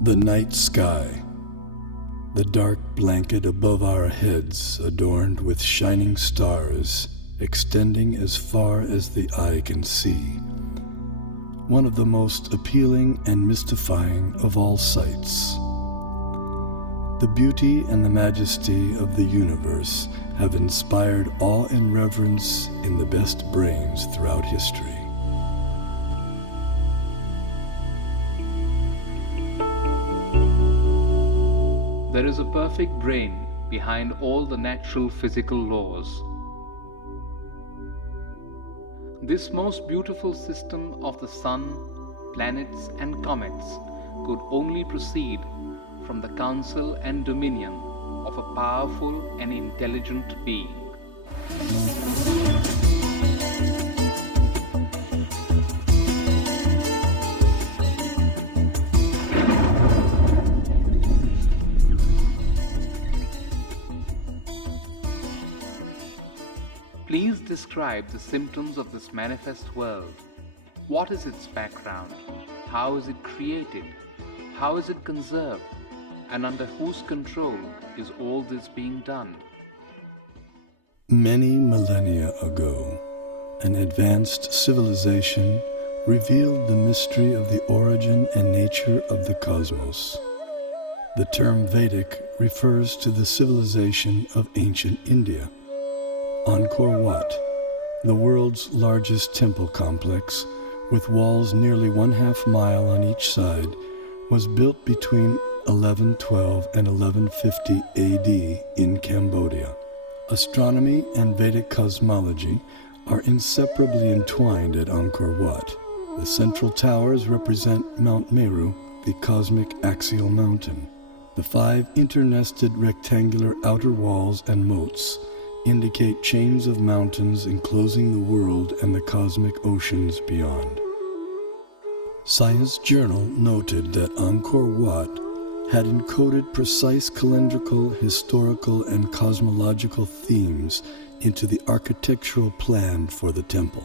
The night sky, the dark blanket above our heads adorned with shining stars extending as far as the eye can see. One of the most appealing and mystifying of all sights. The beauty and the majesty of the universe have inspired awe and reverence in the best brains throughout history. There is a perfect brain behind all the natural physical laws. This most beautiful system of the sun, planets and comets could only proceed from the counsel and dominion of a powerful and intelligent being. Please describe the symptoms of this manifest world. What is its background? How is it created? How is it conserved? And under whose control is all this being done? Many millennia ago, an advanced civilization revealed the mystery of the origin and nature of the cosmos. The term Vedic refers to the civilization of ancient India. Angkor Wat, the world's largest temple complex, with walls nearly 1/2 mile on each side, was built between 1112 and 1150 AD in Cambodia. Astronomy and Vedic cosmology are inseparably entwined at Angkor Wat. The central towers represent Mount Meru, the cosmic axial mountain. The 5 internested rectangular outer walls and moats indicate chains of mountains enclosing the world and the cosmic oceans beyond. Science Journal noted that Angkor Wat had encoded precise calendrical, historical, and cosmological themes into the architectural plan for the temple.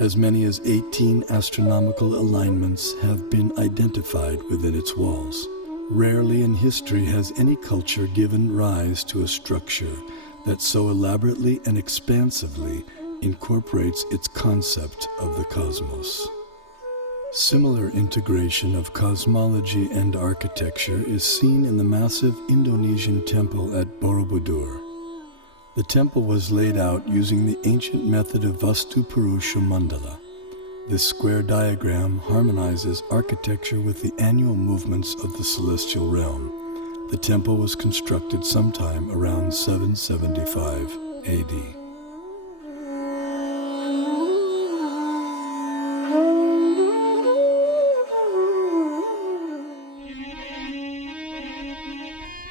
As many as 18 astronomical alignments have been identified within its walls. Rarely in history has any culture given rise to a structure that so elaborately and expansively incorporates its concept of the cosmos. Similar integration of cosmology and architecture is seen in the massive Indonesian temple at Borobudur. The temple was laid out using the ancient method of Vastu Purusha Mandala. This square diagram harmonizes architecture with the annual movements of the celestial realm. The temple was constructed sometime around 775 AD.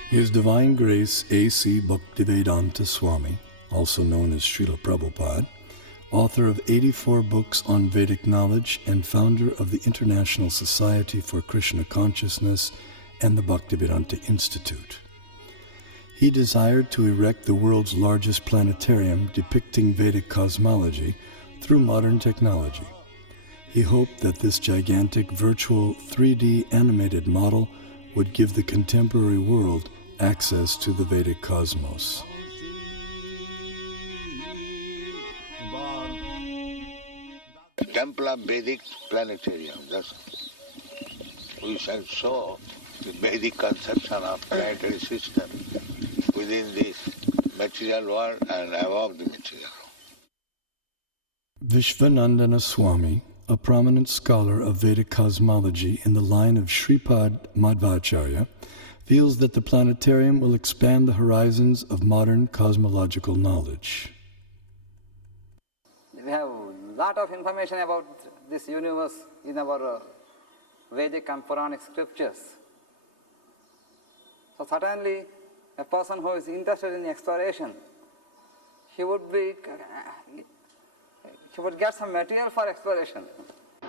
His Divine Grace A.C. Bhaktivedanta Swami, also known as Srila Prabhupada, author of 84 books on Vedic knowledge and founder of the International Society for Krishna Consciousness and the Bhaktivedanta Institute. He desired to erect the world's largest planetarium depicting Vedic cosmology through modern technology. He hoped that this gigantic virtual 3D animated model would give the contemporary world access to the Vedic cosmos. The Temple of Vedic Planetarium, we shall show the Vedic conception of planetary system within this material world and above the material world. Vishwanandana Swami, a prominent scholar of Vedic cosmology in the line of Sripad Madhvacharya, feels that the planetarium will expand the horizons of modern cosmological knowledge. We have a lot of information about this universe in our Vedic and Puranic scriptures. So certainly a person who is interested in exploration, he would get some material for exploration.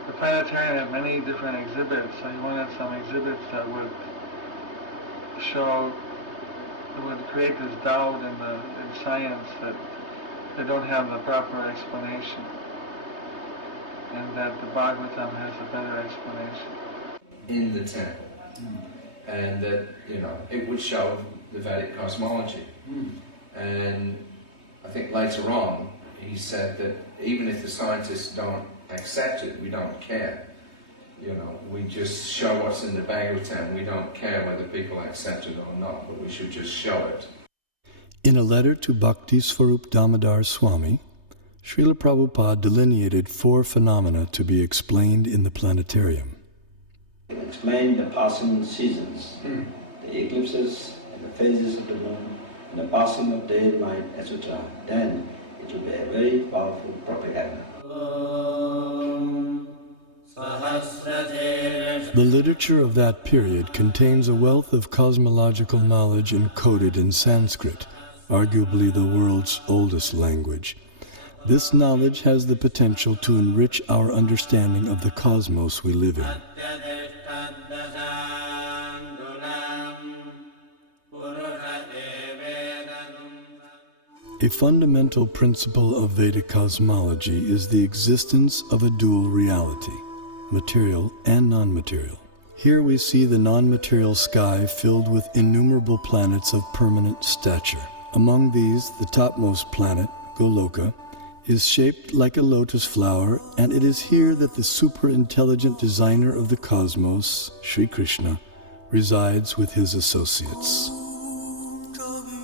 The planetarium had many different exhibits, so you wanted some exhibits that would create this doubt in science that they don't have the proper explanation, and that the Bhagavatam has a better explanation. In the temple, and that, it would show the Vedic cosmology. And I think later on, he said that even if the scientists don't accept it, we don't care. We just show what's in the Bhagavatam. We don't care whether people accept it or not, but we should just show it. In a letter to Bhakti Swarup Damodar Swami, Srila Prabhupada delineated 4 phenomena to be explained in the planetarium. Explain the passing seasons, the eclipses and the phases of the moon, and the passing of day and night, etc. Then it will be a very powerful propaganda. The literature of that period contains a wealth of cosmological knowledge encoded in Sanskrit, arguably the world's oldest language. This knowledge has the potential to enrich our understanding of the cosmos we live in. A fundamental principle of Vedic cosmology is the existence of a dual reality, material and non-material. Here we see the non-material sky filled with innumerable planets of permanent stature. Among these, the topmost planet, Goloka, is shaped like a lotus flower, and it is here that the super-intelligent designer of the cosmos, Sri Krishna, resides with his associates.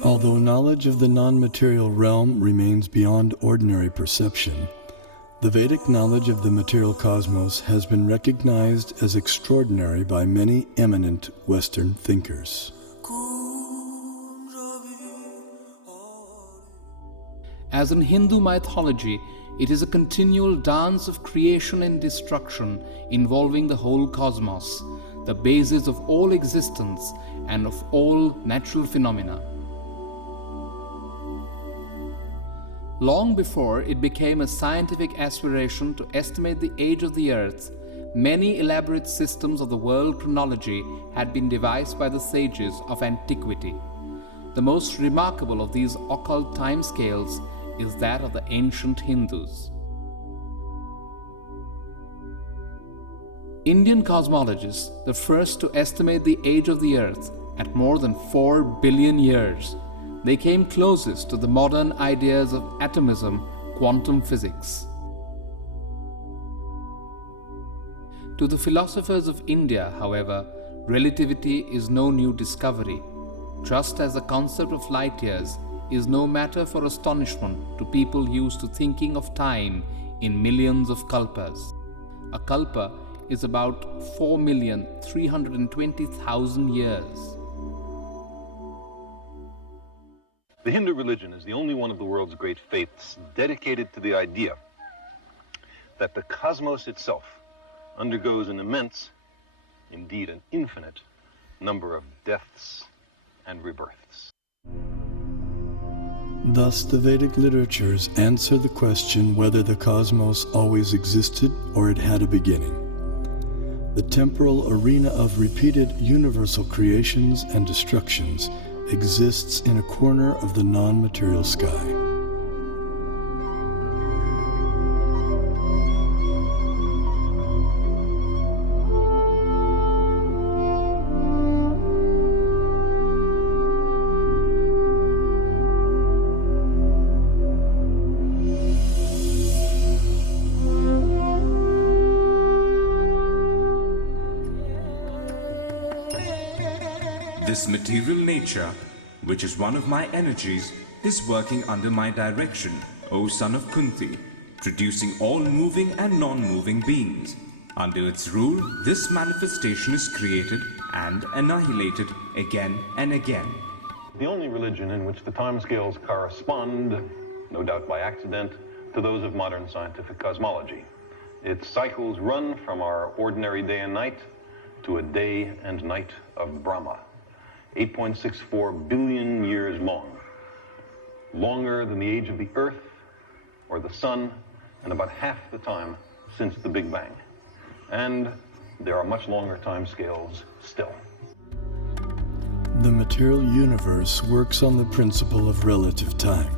Although knowledge of the non-material realm remains beyond ordinary perception, the Vedic knowledge of the material cosmos has been recognized as extraordinary by many eminent Western thinkers. As in Hindu mythology, it is a continual dance of creation and destruction involving the whole cosmos, the basis of all existence and of all natural phenomena. Long before it became a scientific aspiration to estimate the age of the earth, many elaborate systems of the world chronology had been devised by the sages of antiquity. The most remarkable of these occult timescales is that of the ancient Hindus. Indian cosmologists, the first to estimate the age of the earth at more than 4 billion years, they came closest to the modern ideas of atomism, quantum physics. To the philosophers of India, however, relativity is no new discovery, just as the concept of light years is no matter for astonishment to people used to thinking of time in millions of kalpas. A kalpa is about 4,320,000 years. The Hindu religion is the only one of the world's great faiths dedicated to the idea that the cosmos itself undergoes an immense, indeed an infinite, number of deaths and rebirths. Thus, the Vedic literatures answer the question whether the cosmos always existed or it had a beginning. The temporal arena of repeated universal creations and destructions exists in a corner of the non-material sky. This material nature, which is one of my energies, is working under my direction, O son of Kunti, producing all moving and non-moving beings. Under its rule, this manifestation is created and annihilated again and again. The only religion in which the timescales correspond, no doubt by accident, to those of modern scientific cosmology. Its cycles run from our ordinary day and night to a day and night of Brahma. 8.64 billion years long, longer than the age of the Earth or the Sun, and about half the time since the Big Bang. And there are much longer time scales still. The material universe works on the principle of relative time.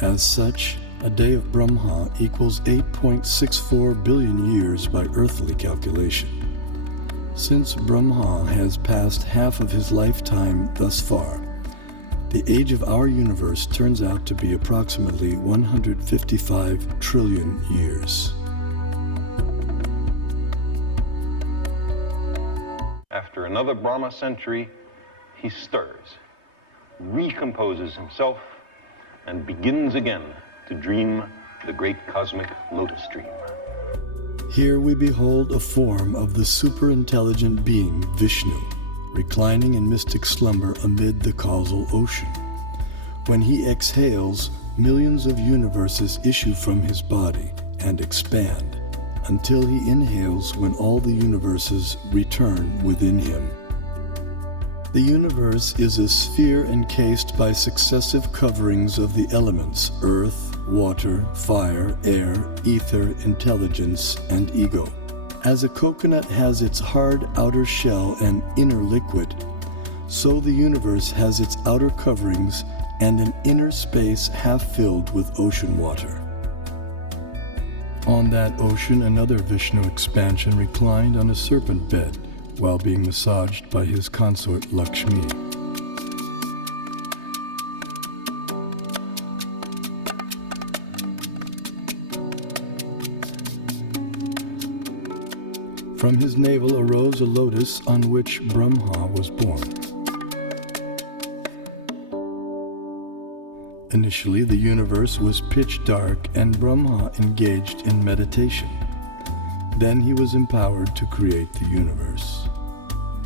As such, a day of Brahma equals 8.64 billion years by earthly calculation. Since Brahma has passed half of his lifetime thus far, the age of our universe turns out to be approximately 155 trillion years. After another Brahma century, he stirs, recomposes himself, and begins again to dream the great cosmic lotus dream. Here we behold a form of the superintelligent being Vishnu, reclining in mystic slumber amid the causal ocean. When he exhales, millions of universes issue from his body and expand, until he inhales when all the universes return within him. The universe is a sphere encased by successive coverings of the elements earth, water, fire, air, ether, intelligence, and ego. As a coconut has its hard outer shell and inner liquid, so the universe has its outer coverings and an inner space half filled with ocean water. On that ocean, another Vishnu expansion reclined on a serpent bed while being massaged by his consort Lakshmi. From his navel arose a lotus on which Brahma was born. Initially, the universe was pitch dark and Brahma engaged in meditation. Then he was empowered to create the universe.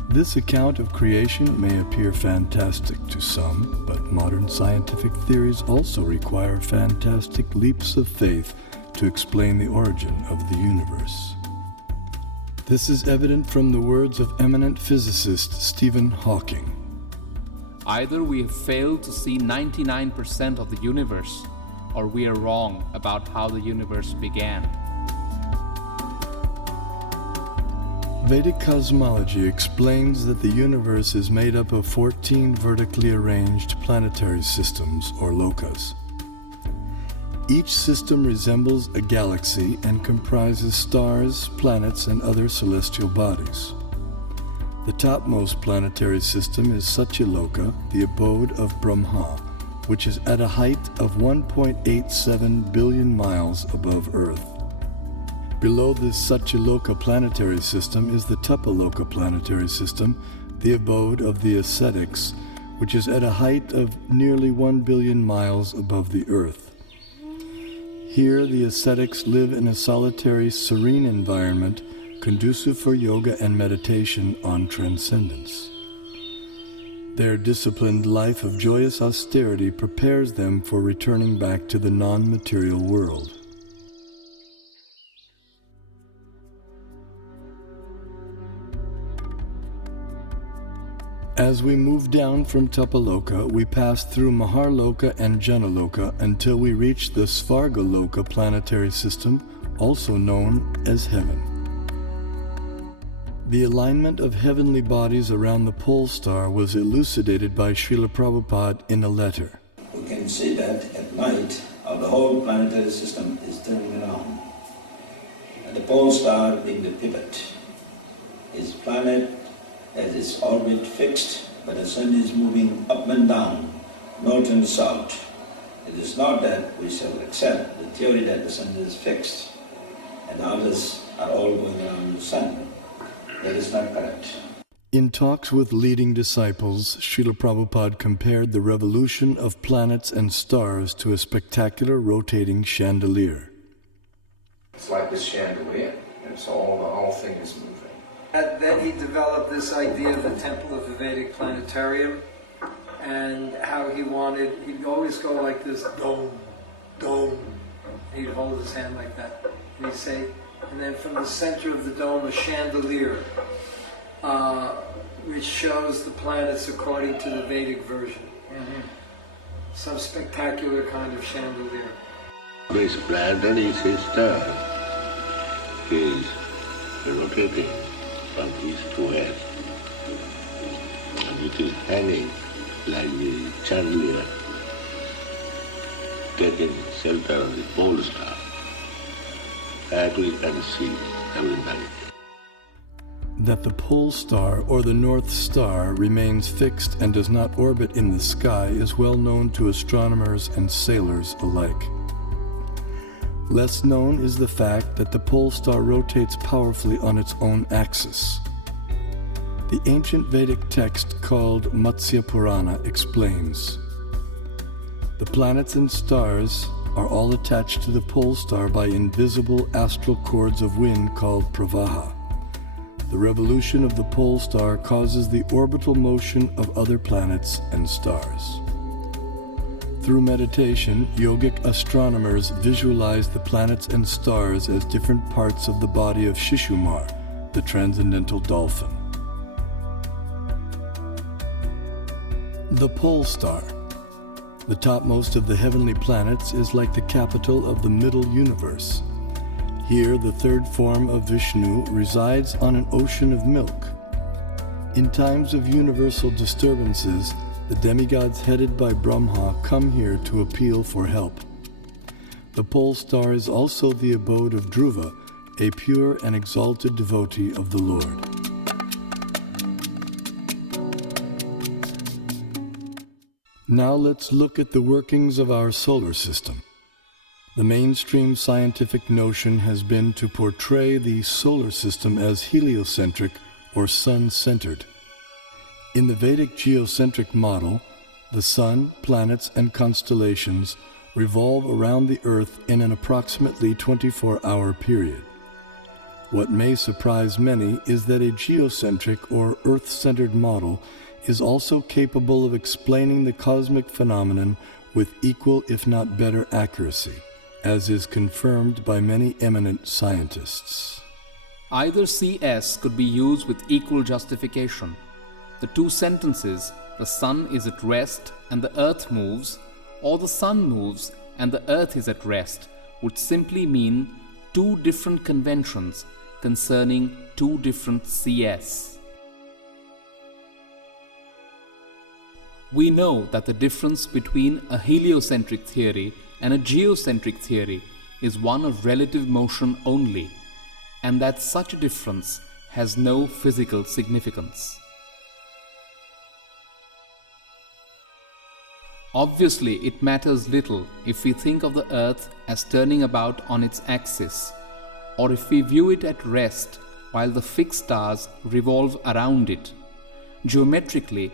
This account of creation may appear fantastic to some, but modern scientific theories also require fantastic leaps of faith to explain the origin of the universe. This is evident from the words of eminent physicist Stephen Hawking. Either we have failed to see 99% of the universe, or we are wrong about how the universe began. Vedic cosmology explains that the universe is made up of 14 vertically arranged planetary systems, or lokas. Each system resembles a galaxy and comprises stars, planets, and other celestial bodies. The topmost planetary system is Satyaloka, the abode of Brahma, which is at a height of 1.87 billion miles above Earth. Below this Satyaloka planetary system is the Tapaloka planetary system, the abode of the ascetics, which is at a height of nearly 1 billion miles above the Earth. Here, the ascetics live in a solitary, serene environment conducive for yoga and meditation on transcendence. Their disciplined life of joyous austerity prepares them for returning back to the non-material world. As we move down from Tapaloka, we pass through Maharloka and Janaloka until we reach the Svargaloka planetary system, also known as heaven. The alignment of heavenly bodies around the pole star was elucidated by Srila Prabhupada in a letter. We can see that at night, the whole planetary system is turning around. And the pole star being the pivot. Its planet has its orbit fixed, but the sun is moving up and down, north and south. It is not that we shall accept the theory that the sun is fixed and others are all going around the sun. That is not correct. In talks with leading disciples, Srila Prabhupada compared the revolution of planets and stars to a spectacular rotating chandelier. It's like this chandelier, and so the whole thing is moving. Then he developed this idea of the temple of the Vedic planetarium, and how he'd always go like this, dome, dome. He'd hold his hand like that, and he'd say, and then from the center of the dome, a chandelier, which shows the planets according to the Vedic version. Some spectacular kind of chandelier. This planetary system is rotating from east to west, and it is hanging like the chandelier taking shelter of the pole star. That we can see every night. That the pole star or the North Star remains fixed and does not orbit in the sky is well known to astronomers and sailors alike. Less known is the fact that the pole star rotates powerfully on its own axis. The ancient Vedic text called Matsya Purana explains, "The planets and stars are all attached to the pole star by invisible astral cords of wind called pravaha. The revolution of the pole star causes the orbital motion of other planets and stars." Through meditation, yogic astronomers visualize the planets and stars as different parts of the body of Shishumar, the transcendental dolphin. The pole star, the topmost of the heavenly planets, is like the capital of the middle universe. Here, the third form of Vishnu resides on an ocean of milk. In times of universal disturbances, the demigods headed by Brahma come here to appeal for help. The pole star is also the abode of Dhruva, a pure and exalted devotee of the Lord. Now let's look at the workings of our solar system. The mainstream scientific notion has been to portray the solar system as heliocentric or sun-centered. In the Vedic geocentric model, the sun, planets, and constellations revolve around the Earth in an approximately 24-hour period. What may surprise many is that a geocentric or Earth-centered model is also capable of explaining the cosmic phenomenon with equal if not better accuracy, as is confirmed by many eminent scientists. Either CS could be used with equal justification. The two sentences, "the sun is at rest and the earth moves," or "the sun moves and the earth is at rest," would simply mean two different conventions concerning two different CS. We know that the difference between a heliocentric theory and a geocentric theory is one of relative motion only, and that such a difference has no physical significance. Obviously, it matters little if we think of the Earth as turning about on its axis, or if we view it at rest while the fixed stars revolve around it. Geometrically,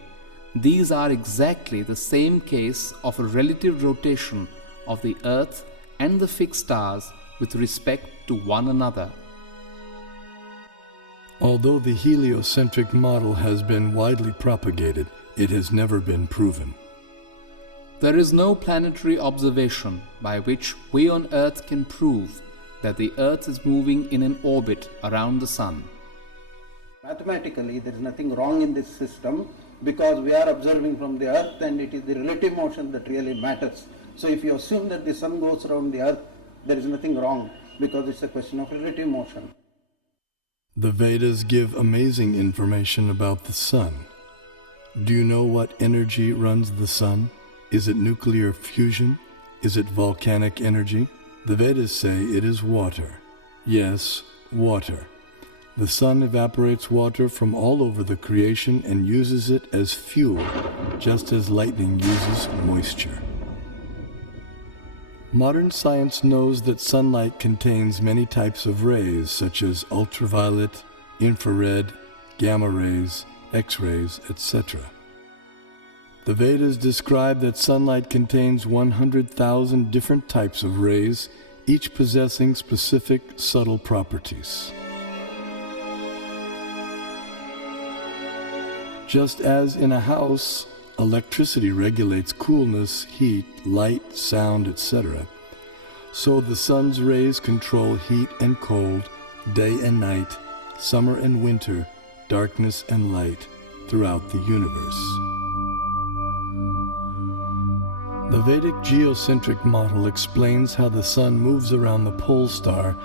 these are exactly the same case of a relative rotation of the Earth and the fixed stars with respect to one another. Although the heliocentric model has been widely propagated, it has never been proven. There is no planetary observation by which we on Earth can prove that the Earth is moving in an orbit around the Sun. Mathematically, there is nothing wrong in this system because we are observing from the Earth and it is the relative motion that really matters. So if you assume that the Sun goes around the Earth, there is nothing wrong because it's a question of relative motion. The Vedas give amazing information about the Sun. Do you know what energy runs the Sun? Is it nuclear fusion? Is it volcanic energy? The Vedas say it is water. Yes, water. The sun evaporates water from all over the creation and uses it as fuel, just as lightning uses moisture. Modern science knows that sunlight contains many types of rays, such as ultraviolet, infrared, gamma rays, X-rays, etc. The Vedas describe that sunlight contains 100,000 different types of rays, each possessing specific subtle properties. Just as in a house, electricity regulates coolness, heat, light, sound, etc., so the sun's rays control heat and cold, day and night, summer and winter, darkness and light throughout the universe. The Vedic geocentric model explains how the sun moves around the pole star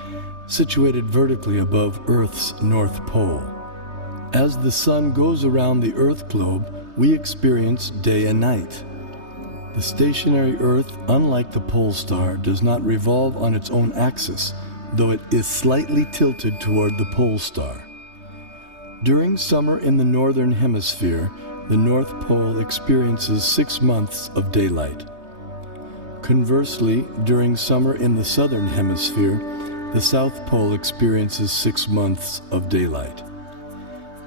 situated vertically above Earth's north pole. As the sun goes around the Earth globe, we experience day and night. The stationary Earth, unlike the pole star, does not revolve on its own axis, though it is slightly tilted toward the pole star. During summer in the northern hemisphere, the North Pole experiences 6 months of daylight. Conversely, during summer in the southern hemisphere, the South Pole experiences 6 months of daylight.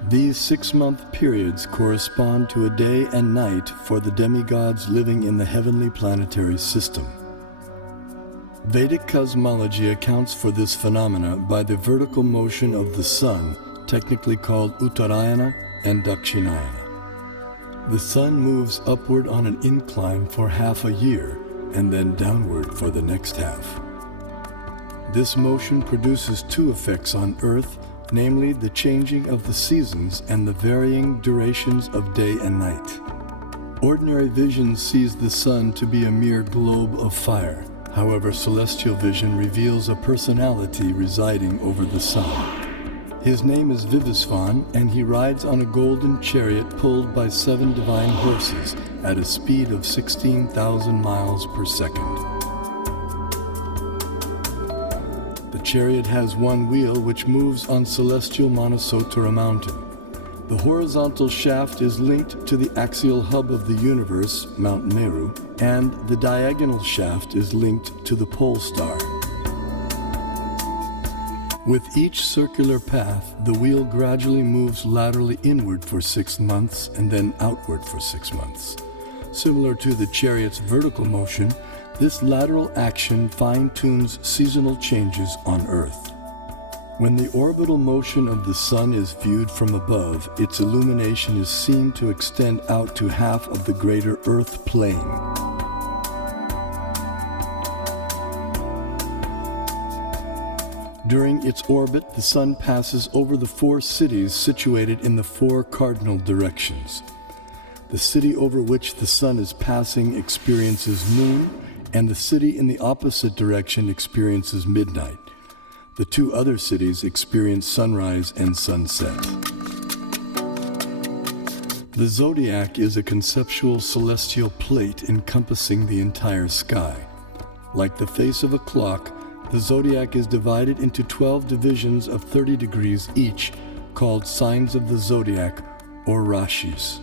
These 6-month periods correspond to a day and night for the demigods living in the heavenly planetary system. Vedic cosmology accounts for this phenomena by the vertical motion of the sun, technically called Uttarayana and Dakshinayana. The sun moves upward on an incline for half a year and then downward for the next half. This motion produces 2 effects on Earth, namely the changing of the seasons and the varying durations of day and night. Ordinary vision sees the sun to be a mere globe of fire. However, celestial vision reveals a personality residing over the sun. His name is Vivasvan, and he rides on a golden chariot pulled by 7 divine horses at a speed of 16,000 miles per second. The chariot has 1 wheel which moves on celestial Manasottara mountain. The horizontal shaft is linked to the axial hub of the universe, Mount Meru, and the diagonal shaft is linked to the pole star. With each circular path, the wheel gradually moves laterally inward for 6 months and then outward for 6 months. Similar to the chariot's vertical motion, this lateral action fine-tunes seasonal changes on Earth. When the orbital motion of the sun is viewed from above, its illumination is seen to extend out to half of the greater Earth plane. During its orbit, the sun passes over the 4 cities situated in the 4 cardinal directions. The city over which the sun is passing experiences noon, and the city in the opposite direction experiences midnight. The 2 other cities experience sunrise and sunset. The zodiac is a conceptual celestial plate encompassing the entire sky. Like the face of a clock, the zodiac is divided into 12 divisions of 30 degrees each, called signs of the zodiac, or rashis.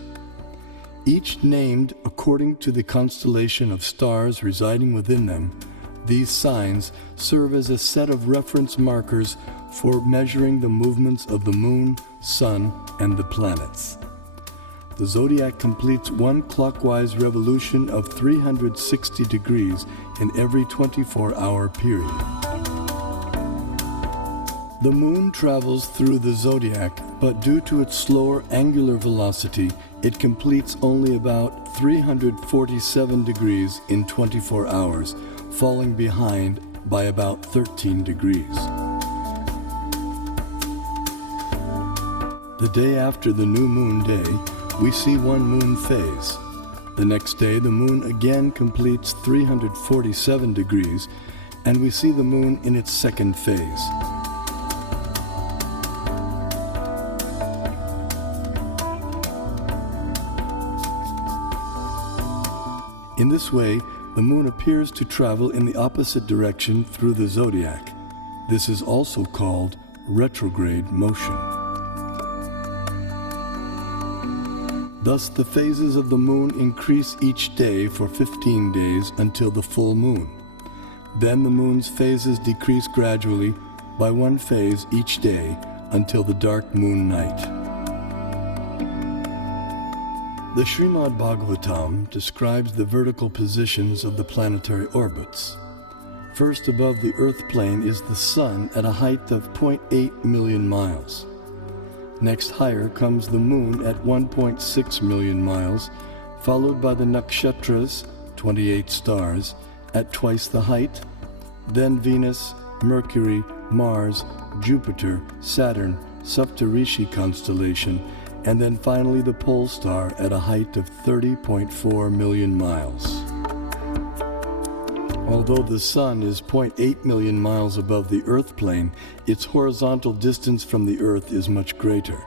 Each named according to the constellation of stars residing within them. These signs serve as a set of reference markers for measuring the movements of the moon, sun, and the planets. The zodiac completes 1 clockwise revolution of 360 degrees in every 24-hour period. The moon travels through the zodiac, but due to its slower angular velocity, it completes only about 347 degrees in 24 hours, falling behind by about 13 degrees. The day after the new moon day, we see 1 moon phase. The next day, the moon again completes 347 degrees, and we see the moon in its 2nd phase. In this way, the moon appears to travel in the opposite direction through the zodiac. This is also called retrograde motion. Thus, the phases of the moon increase each day for 15 days until the full moon. Then the moon's phases decrease gradually by 1 phase each day until the dark moon night. The Srimad Bhagavatam describes the vertical positions of the planetary orbits. First above the Earth plane is the Sun at a height of 0.8 million miles. Next higher comes the Moon at 1.6 million miles, followed by the Nakshatras, 28 stars, at twice the height, then Venus, Mercury, Mars, Jupiter, Saturn, Saptarishi constellation, and then finally the pole star at a height of 30.4 million miles. Although the Sun is 0.8 million miles above the Earth plane, its horizontal distance from the Earth is much greater.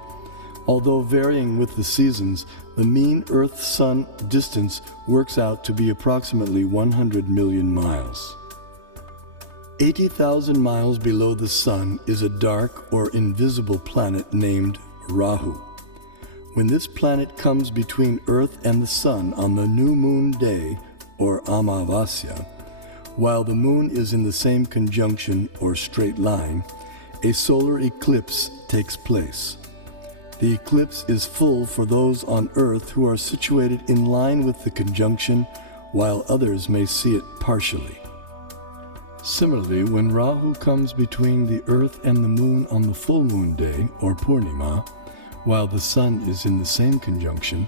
Although varying with the seasons, the mean Earth-Sun distance works out to be approximately 100 million miles. 80,000 miles below the Sun is a dark or invisible planet named Rahu. When this planet comes between Earth and the Sun on the new moon day, or Amavasya, while the moon is in the same conjunction or straight line, a solar eclipse takes place. The eclipse is full for those on Earth who are situated in line with the conjunction, while others may see it partially. Similarly, when Rahu comes between the Earth and the Moon on the full moon day, or Purnima, while the Sun is in the same conjunction,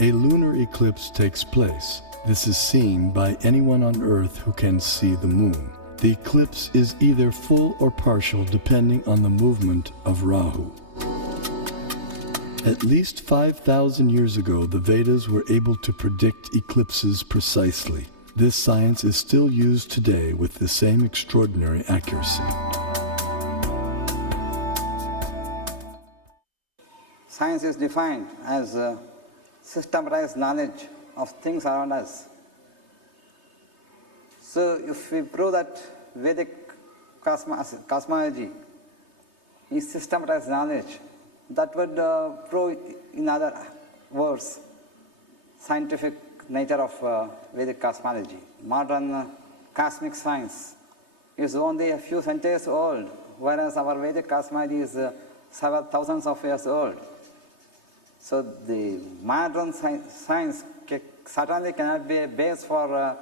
a lunar eclipse takes place. This is seen by anyone on Earth who can see the Moon. The eclipse is either full or partial depending on the movement of Rahu. At least 5,000 years ago, the Vedas were able to predict eclipses precisely. This science is still used today with the same extraordinary accuracy. Science is defined as systematized knowledge of things around us. So if we prove that Vedic cosmology is systematized knowledge, that would prove, in other words, scientific nature of Vedic cosmology. Modern cosmic science is only a few centuries old, whereas our Vedic cosmology is several thousands of years old. So the modern science certainly cannot be a base for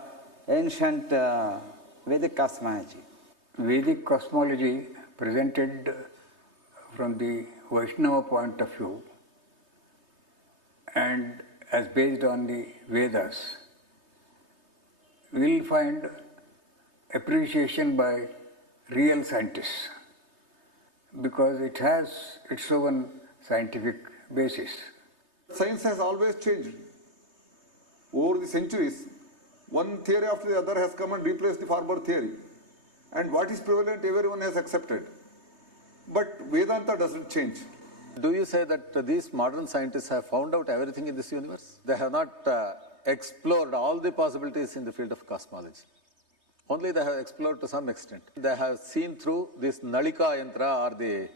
ancient Vedic cosmology. Vedic cosmology presented from the Vaishnava point of view and as based on the Vedas, we will find appreciation by real scientists because it has its own scientific basis. Science has always changed. Over the centuries, one theory after the other has come and replaced the former theory. And what is prevalent, everyone has accepted. But Vedanta doesn't change. Do you say that these modern scientists have found out everything in this universe? They have not explored all the possibilities in the field of cosmology. Only they have explored to some extent. They have seen through this Nalika Yantra or the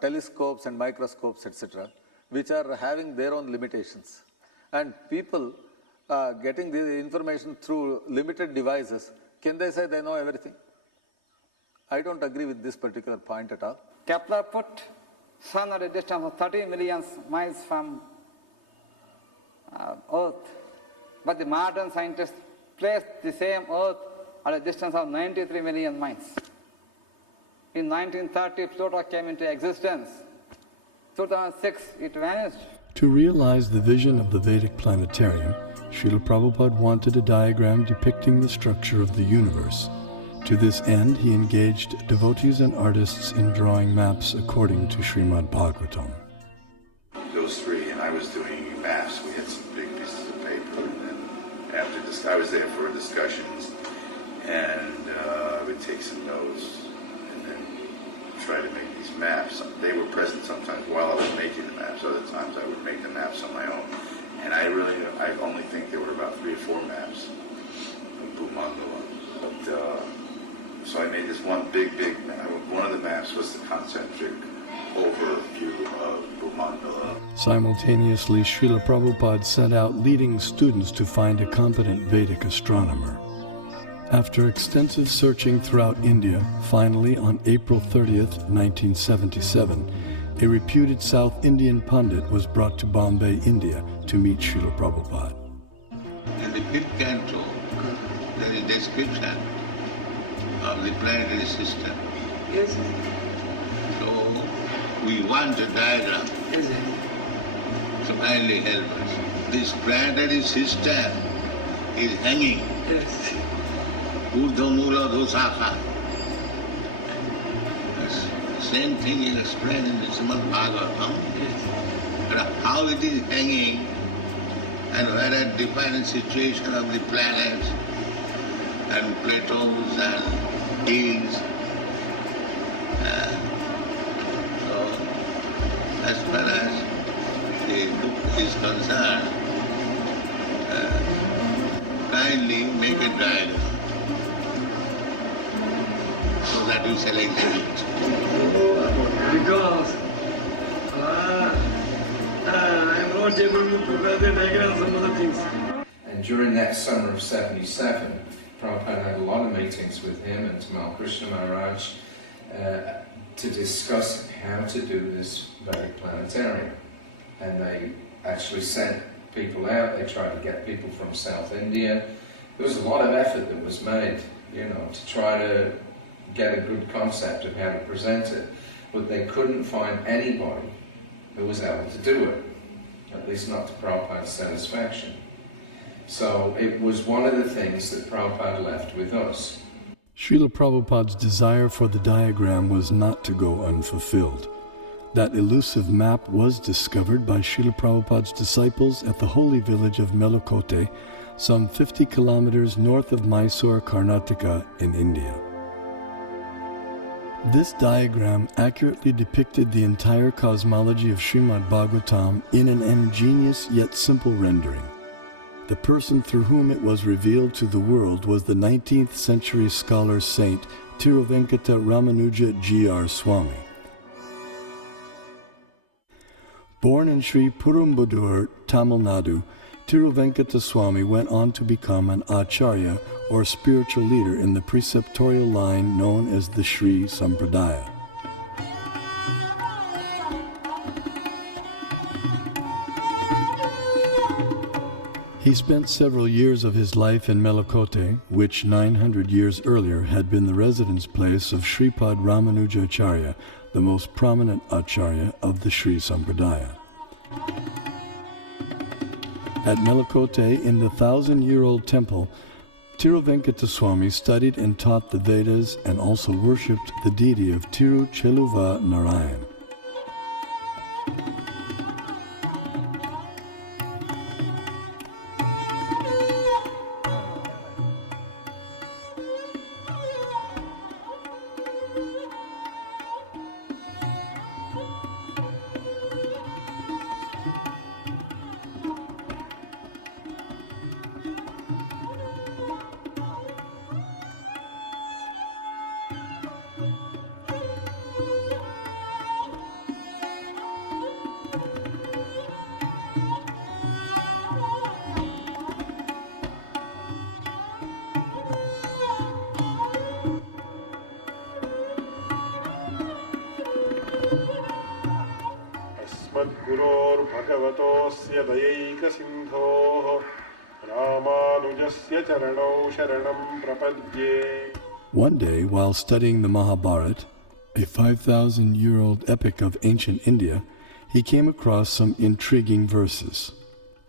telescopes and microscopes, etc., which are having their own limitations. And people getting the information through limited devices, can they say they know everything? I don't agree with this particular point at all. Kepler put Sun at a distance of 30 million miles from Earth, but the modern scientists placed the same Earth at a distance of 93 million miles. In 1930, Pluto came into existence. 2006, it vanished. To realize the vision of the Vedic planetarium, Srila Prabhupada wanted a diagram depicting the structure of the universe. To this end, he engaged devotees and artists in drawing maps according to Srimad Bhagavatam. Those three, and I was doing maps. We had some big pieces of paper, and then after this, I was there for discussions, and I would take some notes, and then try to make these maps. They were present sometimes while I was making the maps. Other times, I would make the maps on my own. And I only think there were about 3 or 4 maps of Bhumandala. But, so I made this one big map. One of the maps was the concentric overview of Bhumandala. Simultaneously, Srila Prabhupada sent out leading students to find a competent Vedic astronomer. After extensive searching throughout India, finally on April 30th, 1977, a reputed South Indian pundit was brought to Bombay, India to meet Srila Prabhupada. In the 5th canto, there is a description of the planetary system. Yes. So we want a diagram. Yes. So kindly help us. This planetary system is hanging. Yes. Urdhva Dosaka. Same thing is explained in the Srimad Bhagavatam. But how it is hanging and where a different situation of the planets and plateaus and hills. So, as far as the book is concerned, kindly make a diagram so that we shall exhibit. Because And during that summer of 77, Prabhupada had a lot of meetings with him and Tamal Krishna Maharaj to discuss how to do this Vedic planetarium. And they actually sent people out, they tried to get people from South India. There was a lot of effort that was made, to try to get a good concept of how to present it. But they couldn't find anybody who was able to do it, at least not to Prabhupada's satisfaction. So it was one of the things that Prabhupada left with us. Srila Prabhupada's desire for the diagram was not to go unfulfilled. That elusive map was discovered by Srila Prabhupada's disciples at the holy village of Melukote, some 50 kilometers north of Mysore, Karnataka in India. This diagram accurately depicted the entire cosmology of Srimad Bhagavatam in an ingenious yet simple rendering. The person through whom it was revealed to the world was the 19th century scholar saint Tiruvenkata Ramanuja G.R. Swami. Born in Sri Perumbudur, Tamil Nadu, Tiruvenkata Swami went on to become an acharya or spiritual leader in the preceptorial line known as the Sri Sampradaya. He spent several years of his life in Melukote, which 900 years earlier had been the residence place of Sripad Ramanujacharya, the most prominent acharya of the Sri Sampradaya. At Melukote, in the 1,000-year-old temple, Tiruvenkata Swami studied and taught the Vedas and also worshipped the deity of Tirucheluva Narayan. भगवतोऽस्य दयैकसिन्धोः रामानुजस्य चरणौ शरणं प्रपद्ये. One day, while studying the Mahabharata, a 5,000-year-old epic of ancient India, he came across some intriguing verses.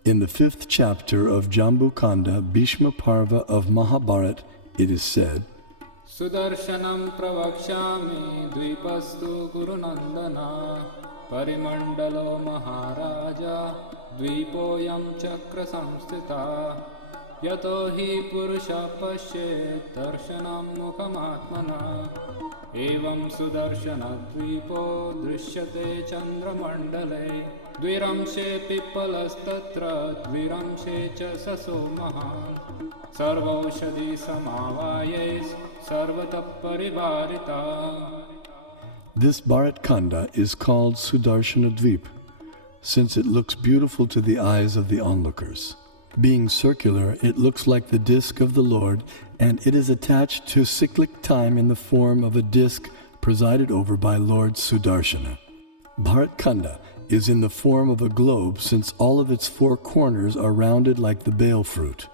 In the 5th chapter of Jambu Kanda, Bhishma Parva of Mahabharata, it is said, Sudarshanam pravakshami dvipastu gurunandana parimandalo maharaja dvipoyam chakra samstita yato hi purusha pashyet darshanam mukhamatmana evam sudarshana dvipo drishyate chandramandale dviramshe pipalastatra dviramshe cha saso mahan sarvaushadhi samavayes sarvata parivarita. This Bharat Khanda is called Sudarshana Dvip, since it looks beautiful to the eyes of the onlookers. Being circular, it looks like the disk of the Lord, and it is attached to cyclic time in the form of a disk presided over by Lord Sudarshana. Bharat Khanda is in the form of a globe, since all of its 4 corners are rounded like the bale fruit.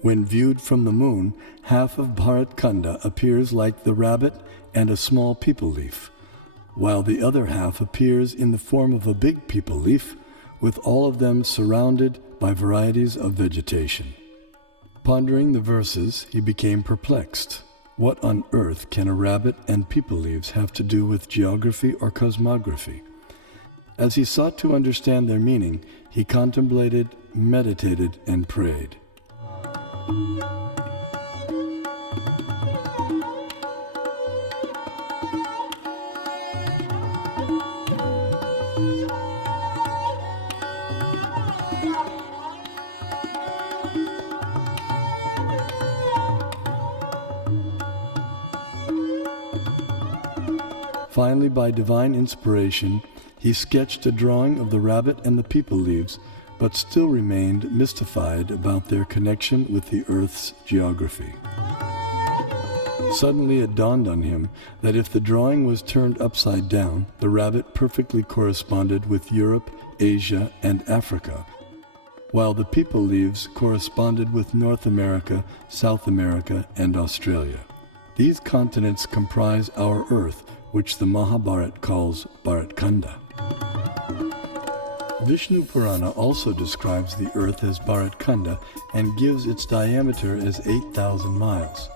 When viewed from the moon, half of Bharat Khanda appears like the rabbit and a small peepal leaf, while the other half appears in the form of a big peepal leaf, with all of them surrounded by varieties of vegetation. Pondering the verses, he became perplexed. What on earth can a rabbit and peepal leaves have to do with geography or cosmography? As he sought to understand their meaning, he contemplated, meditated, and prayed. Finally, by divine inspiration, he sketched a drawing of the rabbit and the people leaves, but still remained mystified about their connection with the Earth's geography. Suddenly it dawned on him that if the drawing was turned upside down, the rabbit perfectly corresponded with Europe, Asia, and Africa, while the people leaves corresponded with North America, South America, and Australia. These continents comprise our Earth, which the Mahabharata calls Bharatkanda. Vishnu Purana also describes the Earth as Bharatkanda and gives its diameter as 8,000 miles.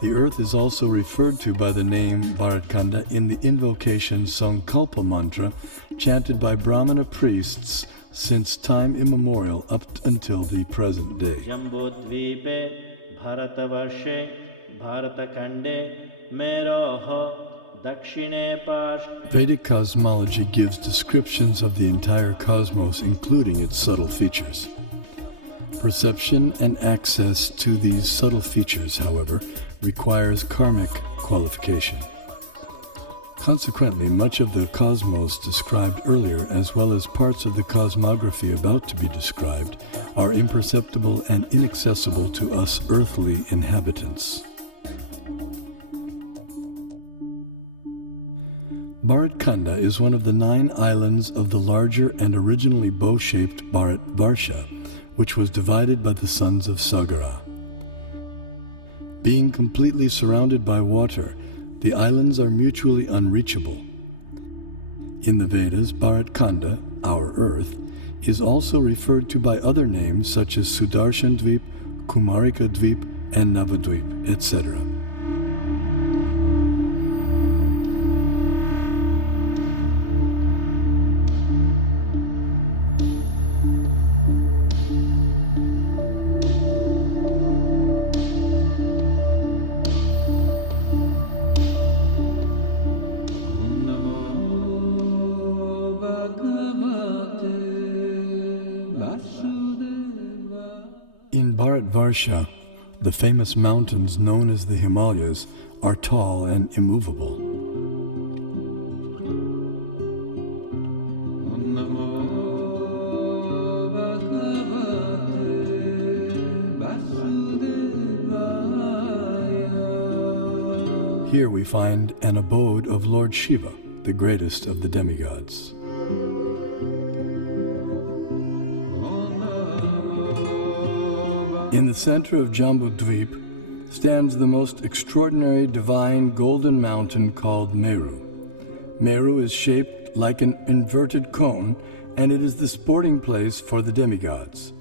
The Earth is also referred to by the name Bharatkanda in the invocation Sankalpa mantra chanted by Brahmana priests since time immemorial up until the present day. Jambudvipe Bharatavarshe Bharatakande Meroho Dakshine Pash. Vedic cosmology gives descriptions of the entire cosmos, including its subtle features. Perception and access to these subtle features, however, requires karmic qualification. Consequently, much of the cosmos described earlier, as well as parts of the cosmography about to be described, are imperceptible and inaccessible to us earthly inhabitants. Bharatkanda is one of the 9 islands of the larger and originally bow-shaped Bharatvarsha, which was divided by the sons of Sagara. Being completely surrounded by water, the islands are mutually unreachable. In the Vedas, Bharatkanda, our Earth, is also referred to by other names such as Sudarshan Dvip, Kumarika Dvip, and Navadvip, etc. In Bharatvarsha, the famous mountains known as the Himalayas are tall and immovable. Here we find an abode of Lord Shiva, the greatest of the demigods. In the center of Jambudvip stands the most extraordinary divine golden mountain called Meru. Meru is shaped like an inverted cone, and it is the sporting place for the demigods.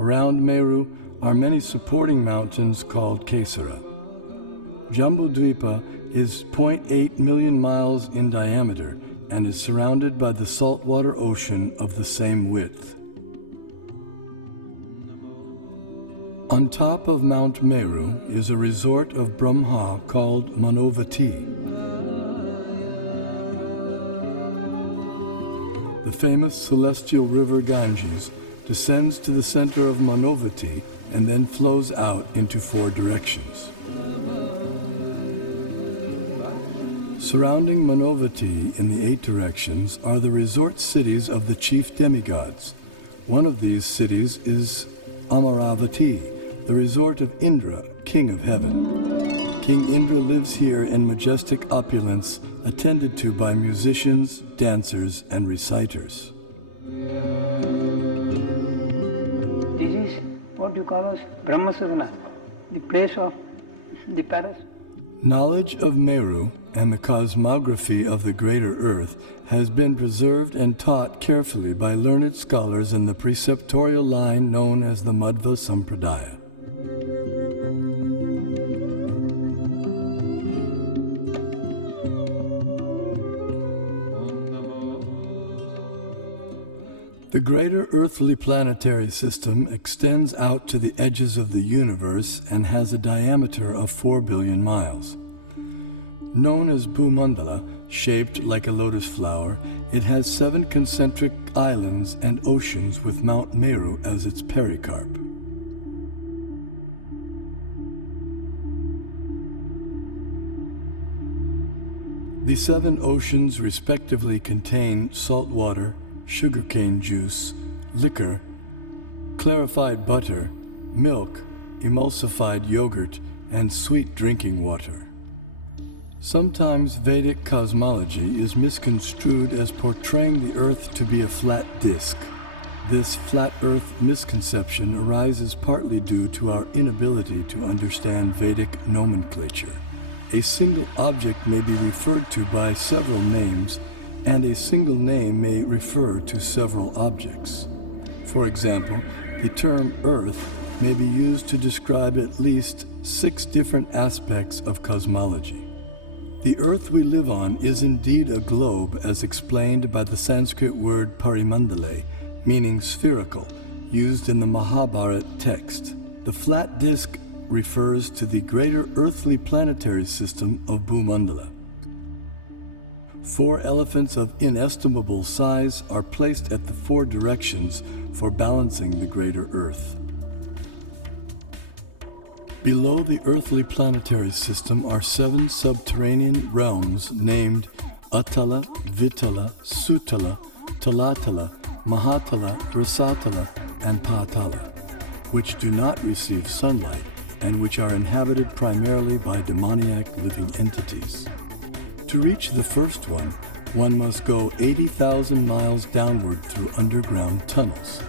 Around Meru are many supporting mountains called Kesara. Jambudvipa is 0.8 million miles in diameter and is surrounded by the saltwater ocean of the same width. On top of Mount Meru is a resort of Brahma called Manavati. The famous celestial river Ganges descends to the center of Manavati and then flows out into 4 directions. Surrounding Manavati in the 8 directions are the resort cities of the chief demigods. One of these cities is Amaravati, the resort of Indra, king of heaven. King Indra lives here in majestic opulence, attended to by musicians, dancers, and reciters. This is what you call as Brahmasarana, the place of the palace. Knowledge of Meru and the cosmography of the greater Earth has been preserved and taught carefully by learned scholars in the preceptorial line known as the Madhva Sampradaya. The greater earthly planetary system extends out to the edges of the universe and has a diameter of 4 billion miles. Known as Bhumandala, shaped like a lotus flower, it has 7 concentric islands and oceans with Mount Meru as its pericarp. The 7 oceans respectively contain salt water, sugarcane juice, liquor, clarified butter, milk, emulsified yogurt, and sweet drinking water. Sometimes Vedic cosmology is misconstrued as portraying the earth to be a flat disk. This flat earth misconception arises partly due to our inability to understand Vedic nomenclature. A single object may be referred to by several names, and a single name may refer to several objects. For example, the term earth may be used to describe at least 6 different aspects of cosmology. The earth we live on is indeed a globe as explained by the Sanskrit word parimandale, meaning spherical, used in the Mahabharata text. The flat disk refers to the greater earthly planetary system of Bhumandala. 4 elephants of inestimable size are placed at the 4 directions for balancing the greater earth. Below the earthly planetary system are 7 subterranean realms named Atala, Vitala, Sutala, Talatala, Mahatala, Rasatala, and Patala, which do not receive sunlight and which are inhabited primarily by demoniac living entities. To reach the first one must go 80,000 miles downward through underground tunnels.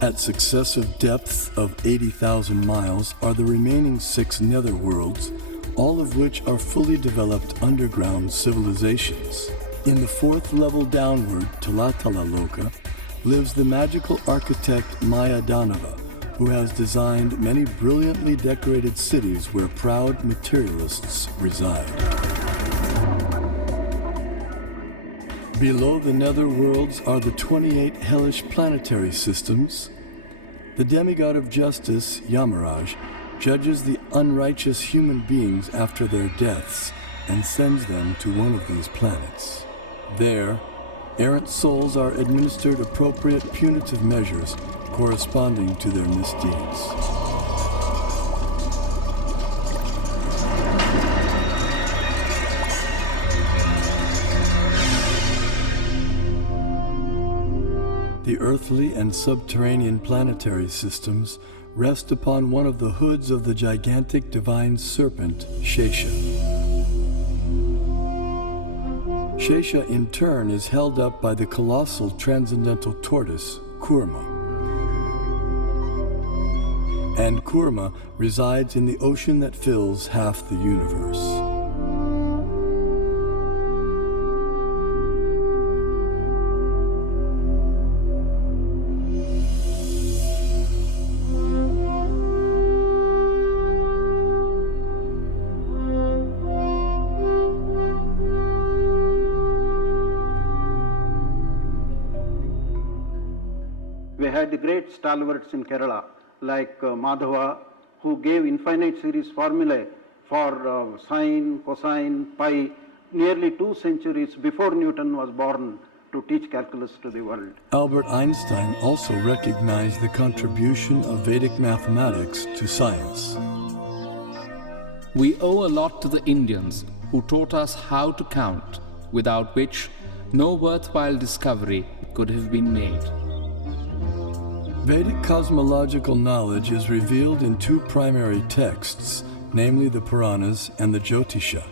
At successive depths of 80,000 miles are the remaining 6 netherworlds, all of which are fully developed underground civilizations. In the 4th level downward, Talatala Loka, lives the magical architect Maya Danava, who has designed many brilliantly decorated cities where proud materialists reside. Below the netherworlds are the 28 hellish planetary systems. The demigod of justice, Yamaraj, judges the unrighteous human beings after their deaths and sends them to one of these planets. There, errant souls are administered appropriate punitive measures corresponding to their misdeeds. The earthly and subterranean planetary systems rest upon one of the hoods of the gigantic divine serpent, Shesha. Shesha in turn is held up by the colossal transcendental tortoise, Kurma. And Kurma resides in the ocean that fills half the universe. We had the great stalwarts in Kerala, like Madhava, who gave infinite series formulae for sine, cosine, pi, nearly 2 centuries before Newton was born to teach calculus to the world. Albert Einstein also recognized the contribution of Vedic mathematics to science. We owe a lot to the Indians who taught us how to count, without which no worthwhile discovery could have been made. Vedic cosmological knowledge is revealed in 2 primary texts, namely the Puranas and the Jyotisha.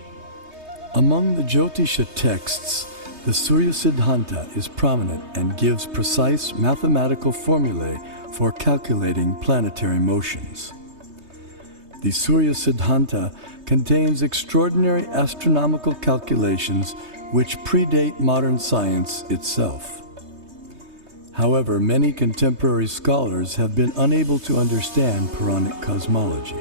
Among the Jyotisha texts, the Surya Siddhanta is prominent and gives precise mathematical formulae for calculating planetary motions. The Surya Siddhanta contains extraordinary astronomical calculations which predate modern science itself. However, many contemporary scholars have been unable to understand Puranic cosmology.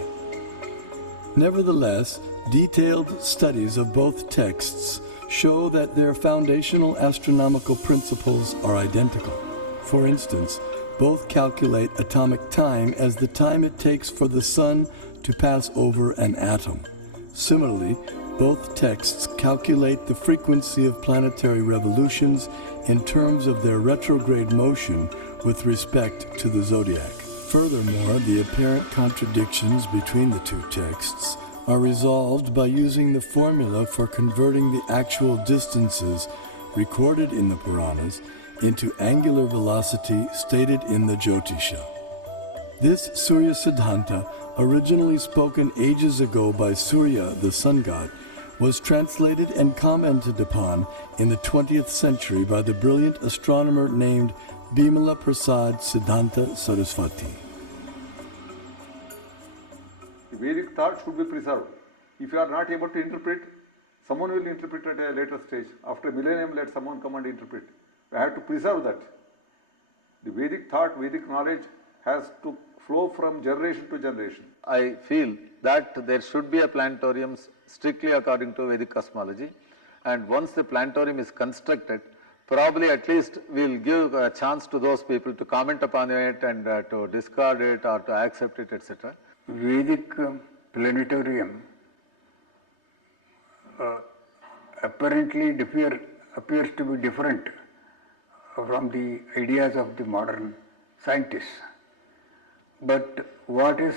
Nevertheless, detailed studies of both texts show that their foundational astronomical principles are identical. For instance, both calculate atomic time as the time it takes for the sun to pass over an atom. Similarly, both texts calculate the frequency of planetary revolutions in terms of their retrograde motion with respect to the zodiac. Furthermore, the apparent contradictions between the 2 texts are resolved by using the formula for converting the actual distances recorded in the Puranas into angular velocity stated in the Jyotisha. This Surya Siddhanta, originally spoken ages ago by Surya, the sun god, was translated and commented upon in the 20th century by the brilliant astronomer named Bimala Prasad Siddhanta Saraswati. The Vedic thought should be preserved. If you are not able to interpret, someone will interpret at a later stage. After a millennium, let someone come and interpret. We have to preserve that. The Vedic thought, Vedic knowledge has to flow from generation to generation. I feel that there should be a planetarium strictly according to Vedic cosmology, and once the planetarium is constructed, probably at least we will give a chance to those people to comment upon it and to discard it or to accept it, etc. Vedic planetarium apparently appears to be different from the ideas of the modern scientists. But what is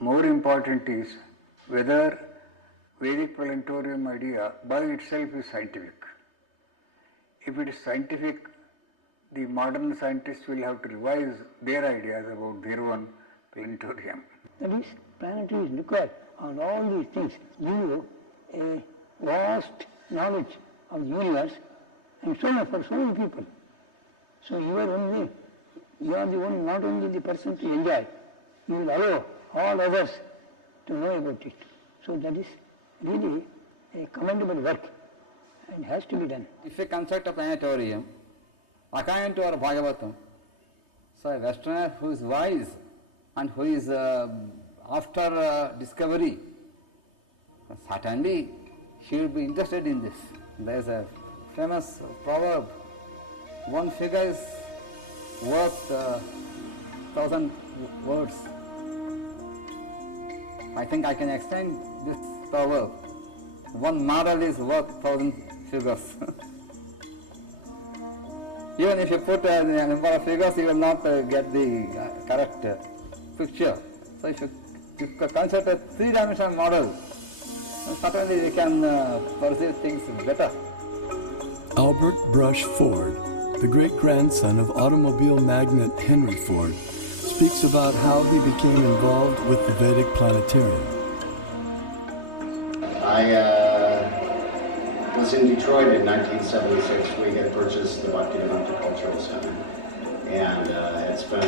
more important is whether Vedic planetarium idea by itself is scientific. If it is scientific, the modern scientists will have to revise their ideas about their own planetarium. That is, planetary is required on all these things. Give you a vast knowledge of the universe and so on for so many people. So you are the one, not only the person to enjoy, you will allow all others to know about it. So that is really a commendable work and has to be done. If you construct a planetarium, according to our Bhagavatam, so a Westerner who is wise and who is after discovery, certainly he will be interested in this. There is a famous proverb, one figure is worth 1,000 words. I think I can extend this proverb. One model is worth 1,000 figures. Even if you put a number of figures, you will not get the correct picture. So if you consider a three-dimensional model, certainly we can perceive things better. Albert Brush Ford, the great-grandson of automobile magnate Henry Ford, speaks about how he became involved with the Vedic planetarium. I was in Detroit in 1976. We had purchased the Bhaktivedanta Cultural Center and had spent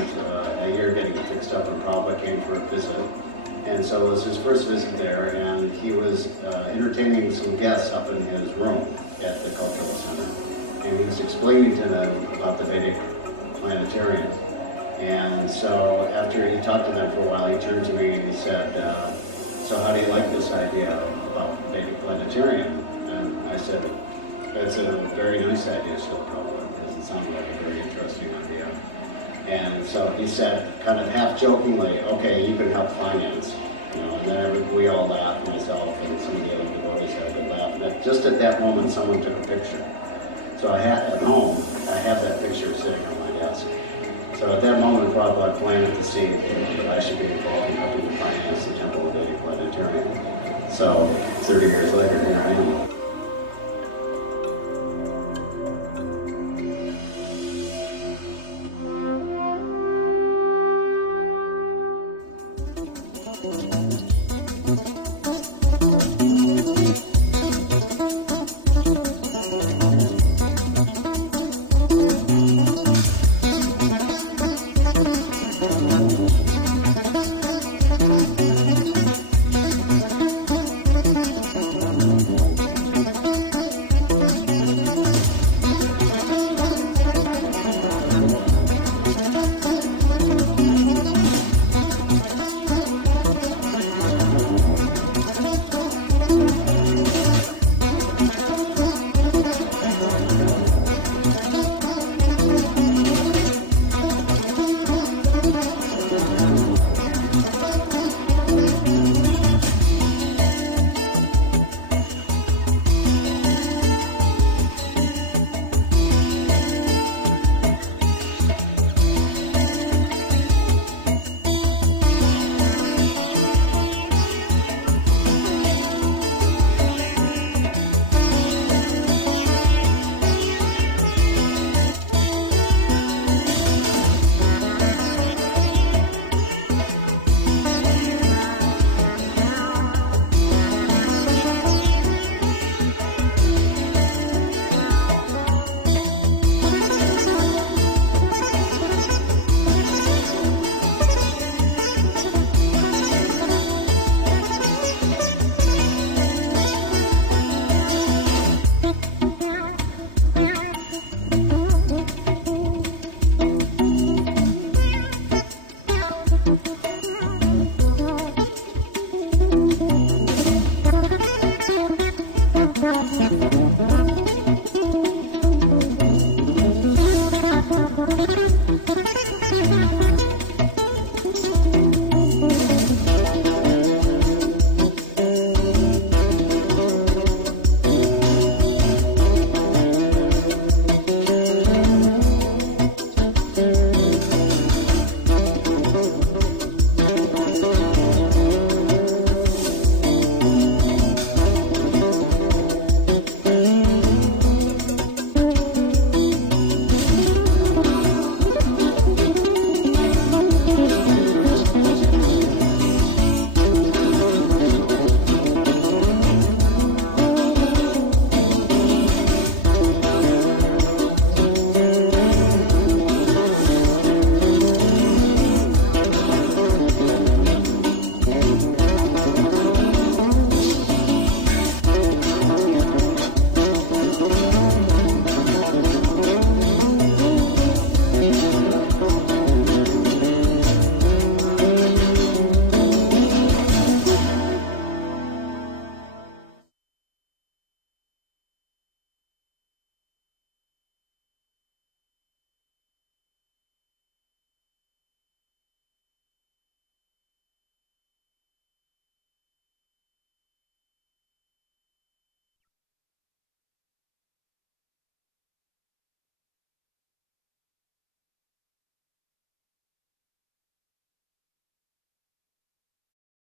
a year getting it fixed up, and Prabhupada came for a visit. And so it was his first visit there, and he was entertaining some guests up in his room at the Cultural Center. And he was explaining to them about the Vedic planetarium. And so after he talked to them for a while, he turned to me and he said, so how do you like this idea about Vedic planetarium? And I said, it's a very nice idea, Srila Prabhupada, because it sounded like a very interesting idea. And so he said, kind of half jokingly, okay, you can help finance. And then we all laughed, myself and some of the other devotees had to laugh. And just at that moment, someone took a picture. So at home, I have that picture sitting on my desk. So at that moment, Prabhupada planted the seed that I should be involved in helping to finance the Temple of Vedic Planetarium. So 30 years later, here I am.